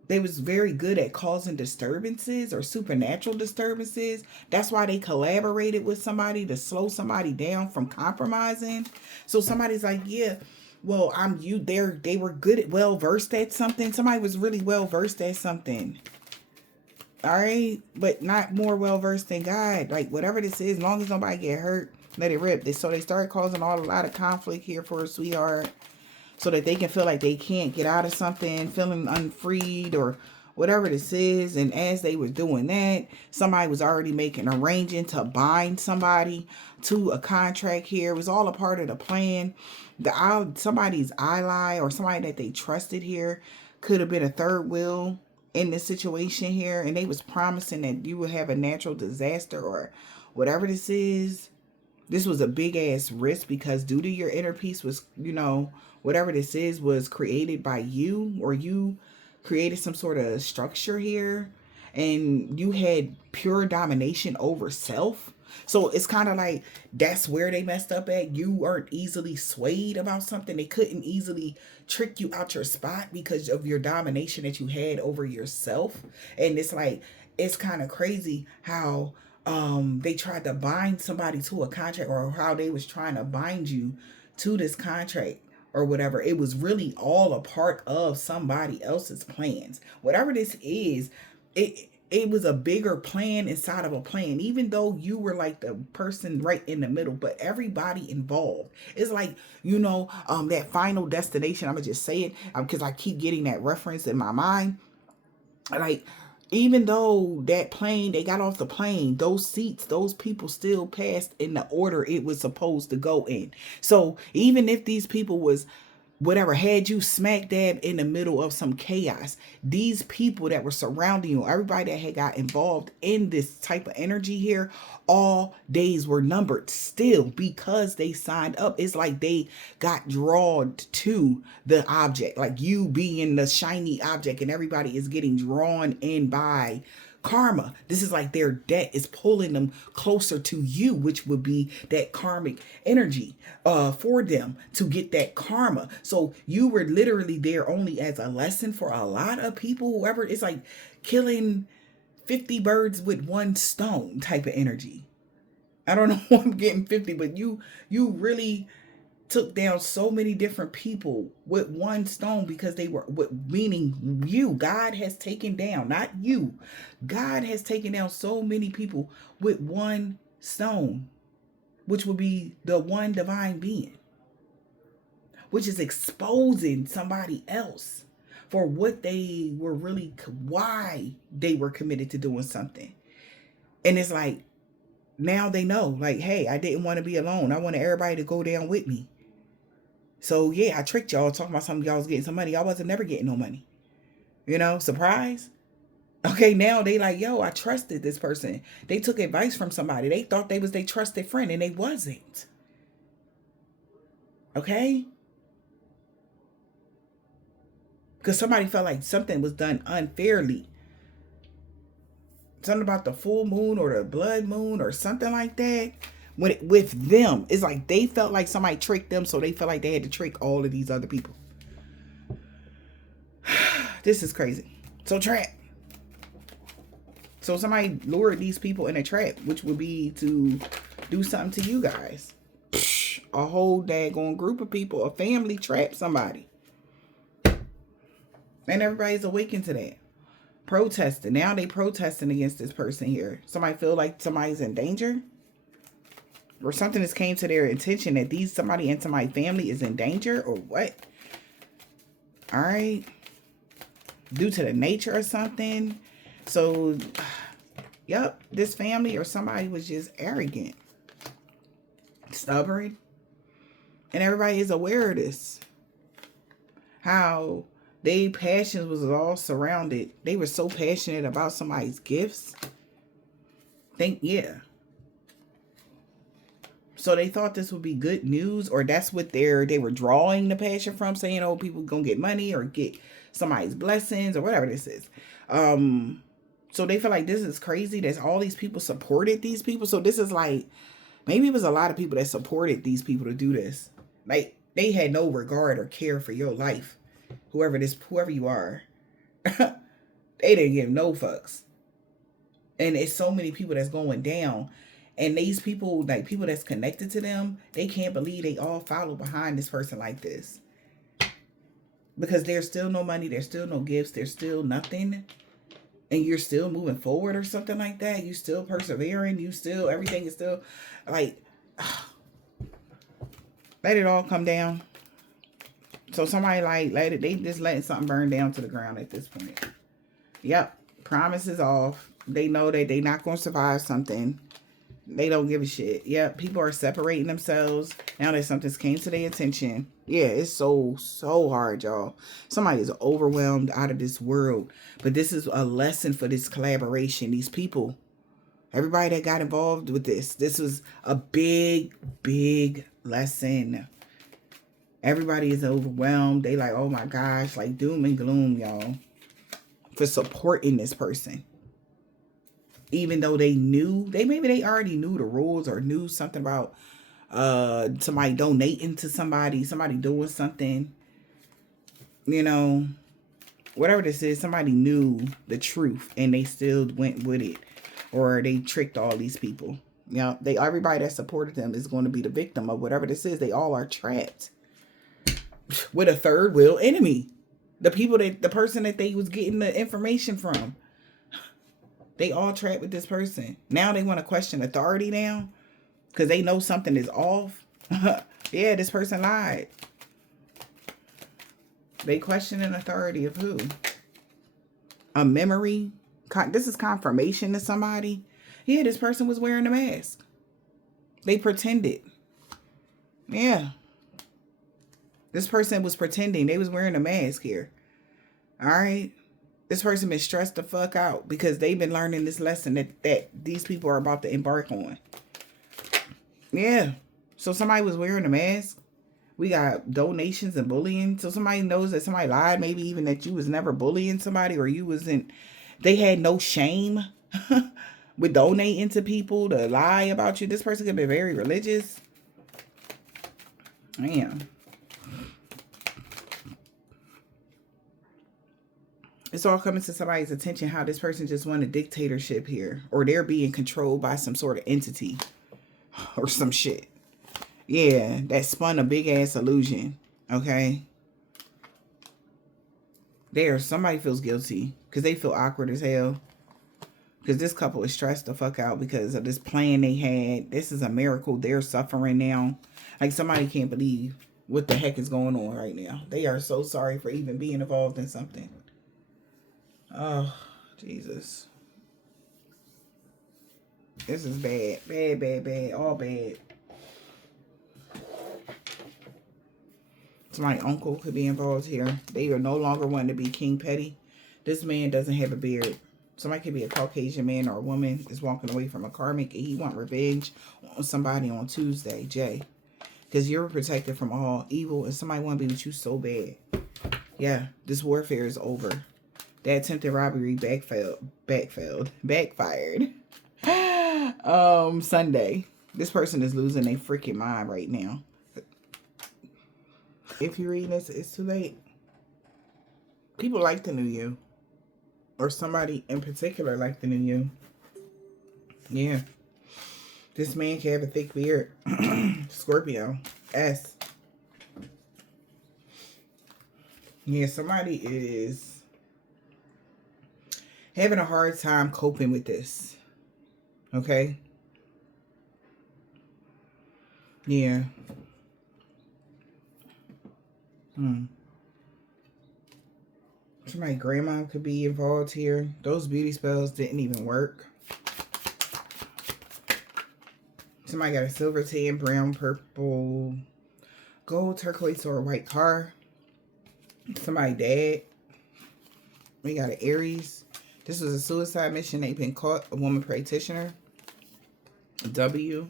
They was very good at causing disturbances or supernatural disturbances. That's why they collaborated with somebody to slow somebody down from compromising. So somebody's like, yeah, well, I'm you. They were good at, well versed at something. Somebody was really well versed at something. All right, but not more well versed than God. Like whatever this is, as long as nobody get hurt, let it rip. So they started causing a lot of conflict here for a sweetheart, so that they can feel like they can't get out of something, feeling unfreed or whatever this is. And as they was doing that, somebody was already making arranging to bind somebody to a contract here. It was all a part of the plan. Somebody's ally or somebody that they trusted here could have been a third wheel in this situation here, and they was promising that you would have a natural disaster or whatever this is. This was a big ass risk because due to your inner peace was, whatever this is was created by you, or you created some sort of structure here, and you had pure domination over self. So it's kind of like that's where they messed up at. You weren't easily swayed about something. They couldn't easily trick you out your spot because of your domination that you had over yourself. And it's like, it's kind of crazy how they tried to bind somebody to a contract, or how they was trying to bind you to this contract or whatever. It was really all a part of somebody else's plans. Whatever this is, it was a bigger plan inside of a plan, even though you were like the person right in the middle, but everybody involved. It's like, that final destination. I'm gonna just say it because I keep getting that reference in my mind. Like, even though that plane, they got off the plane, those seats, those people still passed in the order it was supposed to go in. So even if these people was whatever, had you smack dab in the middle of some chaos, these people that were surrounding you, everybody that had got involved in this type of energy here, all days were numbered still because they signed up. It's like they got drawn to the object, like you being the shiny object, and everybody is getting drawn in by karma. This is like their debt is pulling them closer to you, which would be that karmic energy for them to get that karma. So you were literally there only as a lesson for a lot of people. Whoever, it's like killing 50 birds with one stone type of energy. I don't know why I'm getting 50, but you really took down so many different people with one stone, because they were, meaning you, God has taken down, not you. God has taken down so many people with one stone, which would be the one divine being, which is exposing somebody else for what they were really, why they were committed to doing something. And it's like, now they know, like, hey, I didn't want to be alone. I wanted everybody to go down with me. So yeah, I tricked y'all talking about something, y'all was getting some money. Y'all wasn't never getting no money. Surprise. Okay, now they like, yo, I trusted this person. They took advice from somebody. They thought they was their trusted friend, and they wasn't. Okay? Because somebody felt like something was done unfairly. Something about the full moon or the blood moon or something like that. With them, it's like they felt like somebody tricked them, so they felt like they had to trick all of these other people. This is crazy. So trap. So somebody lured these people in a trap, which would be to do something to you guys. A whole daggone group of people, a family trap somebody. And everybody's awakened to that. Protesting. Now they protesting against this person here. Somebody feel like somebody's in danger, or something has came to their attention that somebody into my family is in danger, or what? All right. Due to the nature of something. So, yep, this family or somebody was just arrogant, stubborn, and everybody is aware of this. How they passions was all surrounded. They were so passionate about somebody's gifts. Yeah. So they thought this would be good news, or that's what they were drawing the passion from, saying, oh, people gonna get money or get somebody's blessings or whatever this is. So they feel like this is crazy that all these people supported these people. So this is like Maybe it was a lot of people that supported these people to do this. Like, they had no regard or care for your life. Whoever you are. They didn't give no fucks. And it's so many people that's going down. And these people, like people that's connected to them, they can't believe they all follow behind this person like this. Because there's still no money, there's still no gifts, there's still nothing. And you're still moving forward or something like that. You still persevering. Everything is still like, let it all come down. So somebody like, they just letting something burn down to the ground at this point. Yep. Promise is off. They know that they're not going to survive something. They don't give a shit. Yep. People are separating themselves. Now that something's came to their attention. Yeah, it's so hard, y'all. Somebody is overwhelmed out of this world. But this is a lesson for this collaboration. These people. Everybody that got involved with this. This was a big, big lesson. Everybody is overwhelmed. They like, oh my gosh. Like doom and gloom, y'all. For supporting this person. Even though maybe they already knew the rules or knew something about somebody donating to somebody doing something, you know, whatever this is, somebody knew the truth and they still went with it, or they tricked all these people. You know, everybody that supported them is going to be the victim of whatever this is. They all are trapped with a third wheel enemy. The person that they was getting the information from. They all trapped with this person. Now they want to question authority now. Because they know something is off. Yeah, this person lied. They questioning authority of who? A memory? This is confirmation to somebody. Yeah, this person was wearing a mask. They pretended. Yeah. This person was pretending. They was wearing a mask here. All right. This person been stressed the fuck out because they've been learning this lesson that these people are about to embark on. Yeah. So somebody was wearing a mask. We got donations and bullying. So somebody knows that somebody lied. Maybe even that you was never bullying somebody, or you wasn't. They had no shame with donating to people to lie about you. This person could be very religious. Man. It's all coming to somebody's attention how this person just wanted dictatorship here. Or they're being controlled by some sort of entity. Or some shit. Yeah, that spun a big ass illusion. Okay? Somebody feels guilty. Because they feel awkward as hell. Because this couple is stressed the fuck out because of this plan they had. This is a miracle. They're suffering now. Like somebody can't believe what the heck is going on right now. They are so sorry for even being involved in something. Oh, Jesus. This is bad. Bad, bad, bad. All bad. My uncle could be involved here. They are no longer wanting to be King Petty. This man doesn't have a beard. Somebody could be a Caucasian man or a woman is walking away from a karmic and he want revenge on somebody on Tuesday, Jay. Because you're protected from all evil and somebody want to be with you so bad. Yeah, this warfare is over. That attempted robbery backfired. Sunday. This person is losing their freaking mind right now. If you're reading this, it's too late. People like the new you. Or somebody in particular like the new you. Yeah. This man can have a thick beard. Scorpio. S. Yeah, somebody is having a hard time coping with this. Okay? Yeah. Somebody's grandma could be involved here. Those beauty spells didn't even work. Somebody got a silver, tan, brown, purple, gold, turquoise, or a white car. Somebody dead. We got an Aries. This was a suicide mission. They've been caught. A woman practitioner. W.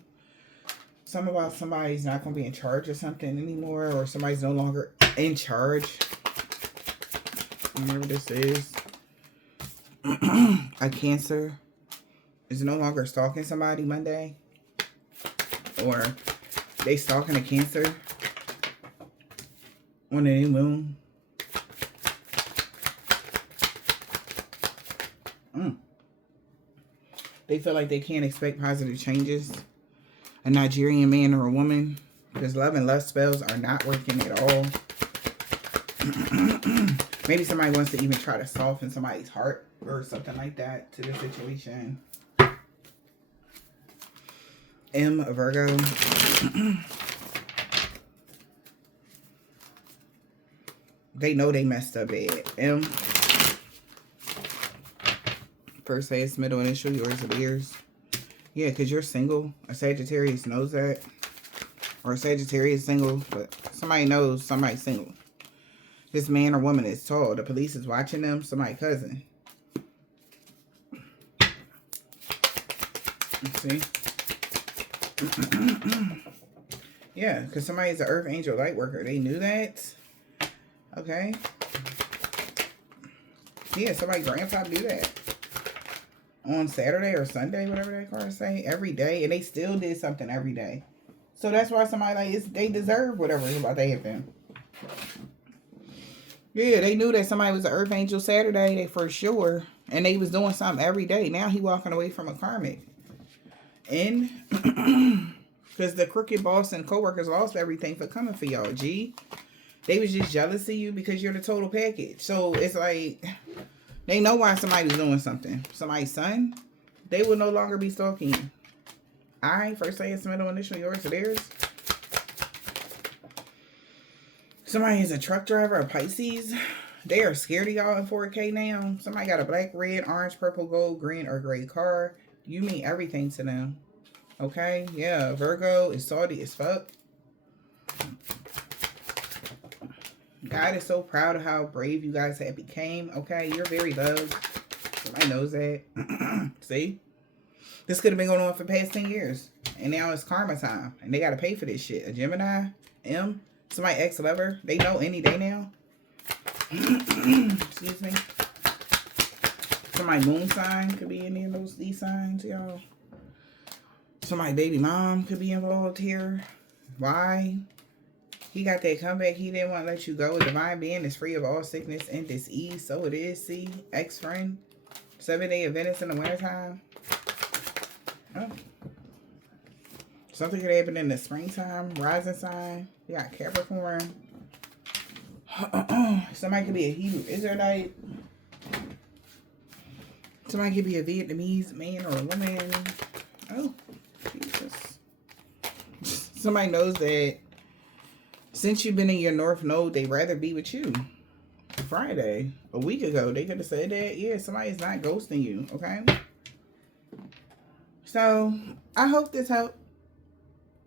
Something about somebody's not going to be in charge of something anymore. Or somebody's no longer in charge. Whatever this is. A Cancer is no longer stalking somebody Monday. Or they stalking a Cancer on the new moon. They feel like they can't expect positive changes. A Nigerian man or a woman. Because love and lust spells are not working at all. Maybe somebody wants to even try to soften somebody's heart or something like that to the situation. M, a Virgo. They know they messed up bad. M. First face, middle initial, yours or theirs. Yeah, because you're single. A Sagittarius knows that. Or a Sagittarius single, but somebody knows somebody's single. This man or woman is tall. The police is watching them. Somebody's cousin. Let's see. Yeah, because somebody's an earth angel light worker. They knew that. Okay. Yeah, somebody grandpa knew that. On Saturday or Sunday, whatever that card say. Every day. And they still did something every day. So that's why somebody like they deserve whatever is about to happen. Yeah, they knew that somebody was an earth angel Saturday, they for sure. And they was doing something every day. Now he walking away from a karmic. And because the crooked boss and co-workers lost everything for coming for y'all, G. They was just jealous of you because you're the total package. So it's like they know why somebody was doing something. Somebody's son, they will no longer be stalking you. Alright, first say it's middle initial, yours or theirs. Somebody is a truck driver, a Pisces. They are scared of y'all in 4K now. Somebody got a black, red, orange, purple, gold, green, or gray car. You mean everything to them. Okay? Yeah, Virgo is salty as fuck. God is so proud of how brave you guys have became. Okay? You're very loved. Somebody knows that. See? This could have been going on for the past 10 years. And now it's karma time. And they got to pay for this shit. A Gemini, M, somebody ex-lover. They know any day now. Excuse me. Somebody moon sign could be any of these signs, y'all. Somebody baby mom could be involved here. Why? He got that comeback. He didn't want to let you go. A divine being is free of all sickness and disease. So it is. See? Ex-friend. 7-day Adventist in the wintertime. Oh. Something could happen in the springtime. Rising sign. You got Capricorn. Somebody could be a Hebrew Israelite. Somebody could be a Vietnamese man or a woman. Oh, Jesus. Somebody knows that since you've been in your North Node, they'd rather be with you. Friday, a week ago, they could have said that. Yeah, somebody's not ghosting you, okay? So, I hope this helped.